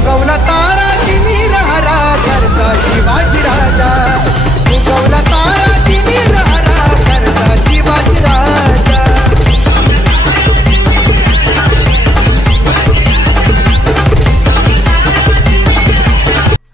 उगवला तारा तिमिर हरा करता शिवाजी राजा, उगवला तारा तिमिर हरा करता शिवाजी राजा।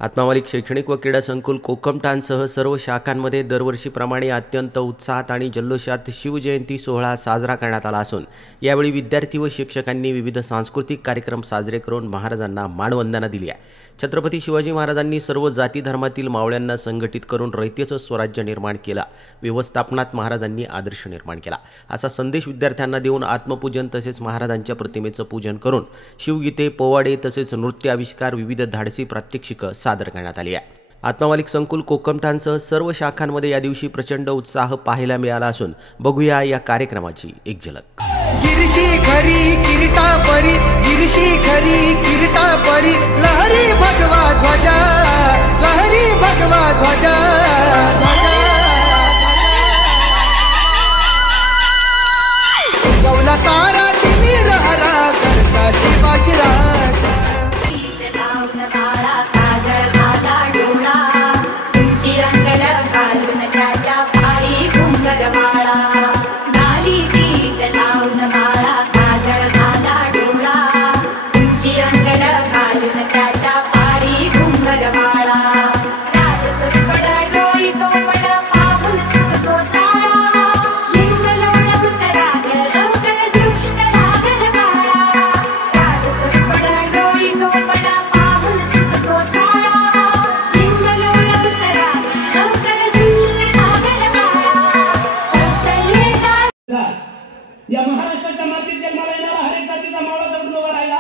आत्मामालिक शैक्षणिक व क्रीडा संकुल कोकमठाणसह सर्व शाखांमध्ये दरवर्षीप्रमाणे अत्यंत उत्साहात आणि जल्लोषात शिवजयंती सोहळा साजरा करण्यात आला असून यावेळी विद्यार्थी व शिक्षकांनी विविध सांस्कृतिक कार्यक्रम साजरे करून महाराजांना मानवंदना दिली आहे। छत्रपती शिवाजी महाराजांनी सर्व जाती धर्मातील मावळ्यांना संघटित करून रयतेचं स्वराज्य निर्माण केला, व्यवस्थापनात महाराजांनी आदर्श निर्माण केला असा संदेश विद्यार्थ्यांना देऊन आत्मपूजन तसेच महाराजांच्या प्रतिमेचं पूजन करून शिवगीते, पोवाडे तसेच नृत्य आविष्कार, विविध धाडसी प्रात्यक्षिकं सादर करण्यात आली आहे। आत्मामालिक संकुल कोकमठाणसह सर्व शाखांमध्ये या दिवशी प्रचंड उत्साह पाहायला मिळाला असून बघूया या कार्यक्रमाची एक झलक। गिरशी खरी किरीटा परी, गिरशी खरी किरीटा परी, लहरी भगवा ध्वजा, लहरी भगवा ध्वजा, उगवला तारा तिमिर हरा करता शिवाजी राजा। या महाराष्ट्राच्या मातीत जन्माला येणारा हर एक जातीचा मावळा जर उभा राहिला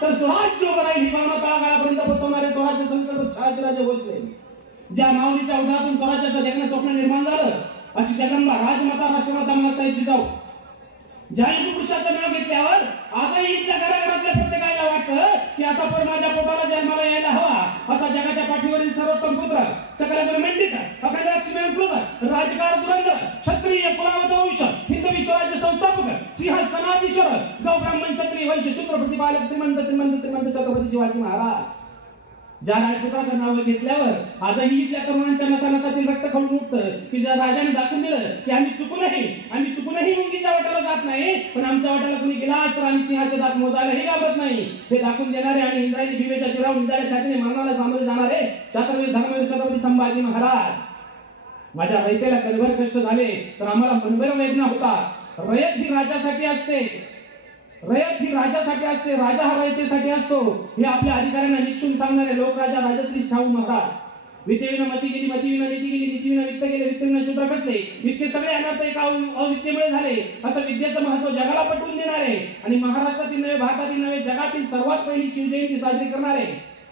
तर स्वराज्य उभं राहील। ही भावना तळागाळापर्यंत पोहोचवणारे स्वराज्य संकल्प शहाजीराजे भोसले, ज्या माऊलीच्या उदरातून स्वराज्याचं जगणं स्वप्न निर्माण झालं अशी जगदंबा राजमाता राष्ट्रमाता माताई जिजाऊ, ज्या पुरुषाचं नाव घेतल्यावर आजही इथल्या घराघरातल्या प्रत्येकाला वाटतं की असा पर माझ्या पोटाला जन्माला यायला हवा, असा जगाच्या पाठीवरील सर्वोत्तम पुत्र, सकल गुणमंडित, अखंड लक्ष्मीकृत, राजकार धुरंधर, क्षत्रिय कुलावत वंश, हिंदवी स्वराज्य संस्थापक, सिंहासनाधीश्वर, गौ ब्राह्मण क्षत्रिय वैश्य शूद्र प्रतिपालक, श्रीमंत श्रीमंत श्रीमंत छत्रपती शिवाजी महाराज, ज्या राजपुत्राचं नाव घेतल्यावर आजही इथल्या तरुणांच्या नसानसातील रक्त खवळून उठतं की ज्या राजाने दाखवून दिलं की आम्ही चुकूनही मुंगीच्या वाटाला जात नाही, पण आमच्या वाटाला कुणी गेला तर आम्ही सिंहाचे दात मोजायलाही घाबरत नाही, हे दाखवून देणारे आणि इंद्रायणी भीमेच्या तीरावर इंद्राच्या छातीने मरणाला सामोरे जाणारे छत्रपती धर्मवीर छत्रपती संभाजी महाराज। माझ्या रयतेला कणभर कष्ट झाले तर आम्हाला मनभर वेदना होता। रयत ही राजासाठी असते, रयत ही राजासाठी असते, राजा हा रयतेसाठी असतो, हे आपल्या अधिकाऱ्यांना निक्षून सांगणारे लोकराजा राजश्री शाहू महाराज। विद्येविना मती गेली, मतीविना नीती गेली, नीतीविना वित्त गेले, वित्तविना शूद्र कसले, इतके सगळे अनर्थ एका अविद्येमुळे झाले। असं विद्येचं महत्व जगाला पटवून देणारे आणि महाराष्ट्रातील नव्हे भारतातील नव्हे जगातील सर्वात पहिली शिवजयंती साजरी करणारे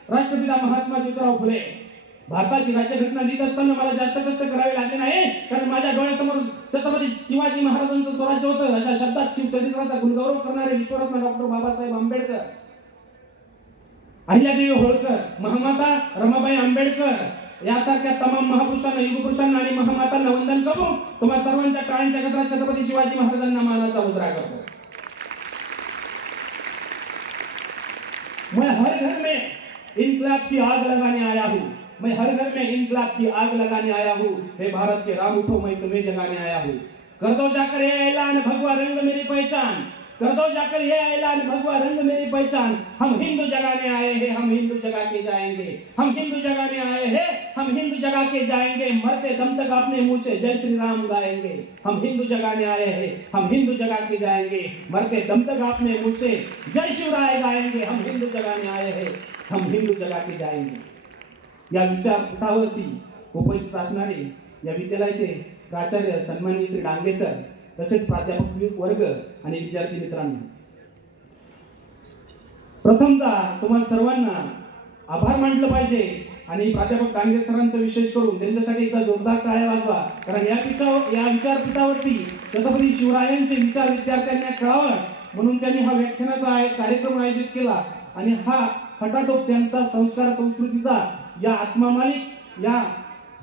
राष्ट्रपिता महात्मा ज्योतिराव फुले। भारताची राज्यघटना लिहित असताना मला जास्त कष्ट करावे लागले नाही, कारण माझ्या डोळ्यासमोर छत्रपती शिवाजी महाराजांचं स्वराज्य होतं। अशा शब्दात शिवचरित्राचा गुणगौरव करणारे विश्वरत्न डॉक्टर बाबासाहेब आंबेडकर, अहिल्यादेवी होळकर, महामाता रमाबाई आंबेडकर यासारख्या तमाम महापुरुषांना, युगपुरुषांना आणि महामातांना वंदन करून तुम्हा सर्वांच्या काळांच्या गजरात छत्रपती शिवाजी महाराजांना मानाचा मुद्रा करतो। मैं हर घर में इनकलाब की आग लगाने आया हूँ, मैं हर घर में इनकलाब की आग लगाने आया हूँ, हे भारत के राम उठो मैं तुम्हें जगाने आया हूँ। कर दो जाकर ये ऐलान भगवा रंग मेरी पहचान, कर दो जाकर ये ऐलान भगवा रंग मेरी पहचान, हम हिंदू जगाने आए हैं, हम हिंदू जगा के जाएंगे, हम हिंदू जगाने आए हैं, हम हिंदू जगा के जाएंगे, मरते दम तक अपने मुंह से जय श्री राम गाएंगे। हम हिंदू जगाने आए हैं, हम हिंदू जगा के जाएंगे, मरते दम तक अपने मुंह से जय शिवराय गाएंगे। हम हिंदू जगाने आए हैं, हम हिंदू जगा के जाएंगे। या विचारपीठावरती उपस्थित असणारे या विद्यालयाचे प्राचार्य सन्माननीय श्री डांगे सर, तसेच प्राध्यापक वर्ग आणि विद्यार्थी मित्रांनो, प्रथमतः तुम्हाला सर्वांना आभार मानलं पाहिजे आणि प्राध्यापक डांगे सरांचं विशेष करून त्यांच्यासाठी एकदा जोरदार टाळ्या वाजवा, कारण या विचारपीठावरती छत्रपती शिवरायांचे विचार विद्यार्थ्यांना कळावं म्हणून त्यांनी हा व्याख्यानाचा कार्यक्रम आयोजित केला आणि हा खटाटोप त्यांचा संस्कार संस्कृतीचा या आत्मामालिक या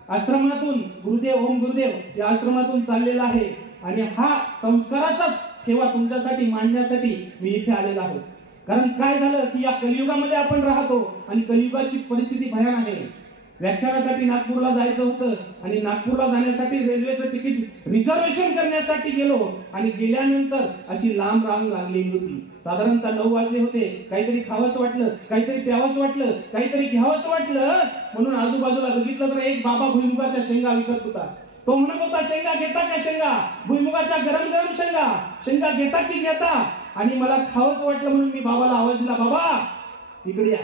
आश्रमातून गुरुदेव ओम गुरुदेव या आश्रमातून चाललेला आहे आणि हा संस्काराचाच ठेवा तुमच्यासाठी मांडण्यासाठी मी इथे आलेला आहोत। कारण काय झालं की या कलियुगामध्ये आपण राहतो आणि कलियुगाची परिस्थिती भयानक आहे. व्याख्यानासाठी नागपूरला जायचं होतं आणि नागपूरला जाण्यासाठी रेल्वेचं तिकीट रिझर्वेशन करण्यासाठी गेलो आणि गेल्यानंतर अशी लांब रांग लागलेली होती. साधारणतः 9 वाजले होते. काहीतरी खावंसं वाटलं, काहीतरी प्यावंसं वाटलं, काहीतरी घ्यावंसं वाटलं म्हणून आजूबाजूला बघितलं तर एक बाबा भुईमुगाच्या शेंगा विकत होता. तो म्हणत होता, शेंगा घेता का शेंगा, भुईमुगाच्या गरम गरम शेंगा घेता की घेता. आणि मला खावंसं वाटलं म्हणून मी बाबाला आवाज दिला, बाबा इकडे या.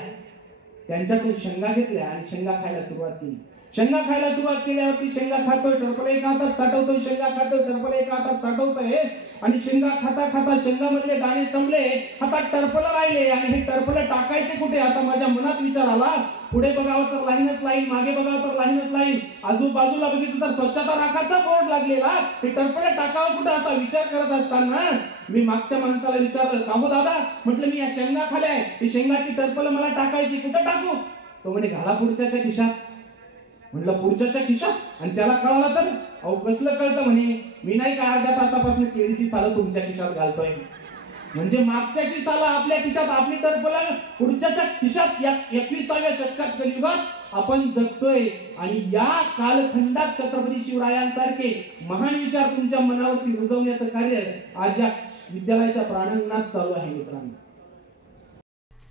त्यांच्याकडून शेंगा घेतल्या आणि शेंगा खायला सुरुवात केली. शेंगा खायला सुरुवात केल्यावरती शेंगा खातोय, टरफल एका हातात साठवतोय, शेंगा खातोय, टरफल एका हातात साठवतोय आणि शेंगा खाता खाता शेंगामधले दाणे संपले, हातात टरफल राहिले आणि हे टरफल टाकायचे कुठे असा माझ्या मनात विचार आला. पुढे बघावं तर लाईनच लाईन, मागे बघावं तर लाईनच लाईन, आजूबाजूला बघितलं तर स्वच्छता राखाचा बोर्ड लागलेला, हे टरफल टाकावं कुठे असा विचार करत असताना मी मागच्या माणसाला विचारलं, का हो दादा, म्हटलं मी या शेंगा खाल्याय, ही शेंगाची टरफल मला टाकायची, कुठे टाकू. तो म्हणे घाला पुढच्याच्या खिशात. म्हटलं पुढच्याच्या खिशात. आणि त्याला कळालं तर अहो कसलं कळतं म्हणे, मी नाही का अर्ध्या तासापासून केळीची सालं तुमच्या खिशात घालतोय. म्हणजे मागच्याची सालं आपल्या खिशात, आपली टरफल पुढच्याच्या खिशात. या 21व्या शतकात कलियुगात आपण जगतोय आणि या कालखंडात छत्रपती शिवरायांसारखे महान विचार तुमच्या मनावरती रुजवण्याचं कार्य आज या विद्यालयाच्या प्रांगणात चालू आहे मित्रांनो.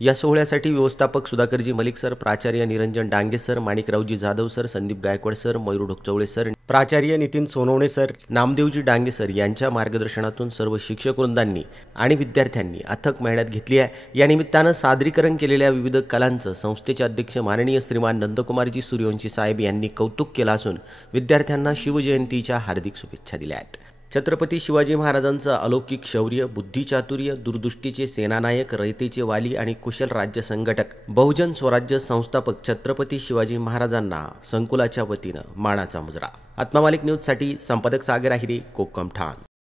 या सोहळ्यासाठी व्यवस्थापक सुधाकरजी मलिक सर, प्राचार्य निरंजन डांगे सर, माणिकरावजी Jadhav sir, Sandeep Gaikwad sir, Mayur Dhokchawale sir, प्राचार्य नितीन सोनवणे सर, नामदेवजी डांगे सर यांच्या मार्गदर्शनातून सर्व शिक्षक वृंदांनी आणि विद्यार्थ्यांनी अथक मेहनत घेतली आहे. या निमित्तानं सादरीकरण केलेल्या विविध कलांचं संस्थेचे अध्यक्ष माननीय श्रीमान नंदकुमारजी सूर्यवंशी साहेब यांनी कौतुक केलं असून विद्यार्थ्यांना शिवजयंतीच्या हार्दिक शुभेच्छा दिल्या आहेत. छत्रपती शिवाजी महाराजांचं अलौकिक शौर्य, बुद्धिचातुर्य, दूरदृष्टीचे सेनानायक, रयतेचे वाली आणि कुशल राज्य संघटक, बहुजन स्वराज्य संस्थापक छत्रपती शिवाजी महाराजांना संकुलाच्या वतीनं मानाचा मुजरा. आत्मा मालिक न्यूजसाठी संपादक सागर आहिरे, कोकम ठाण.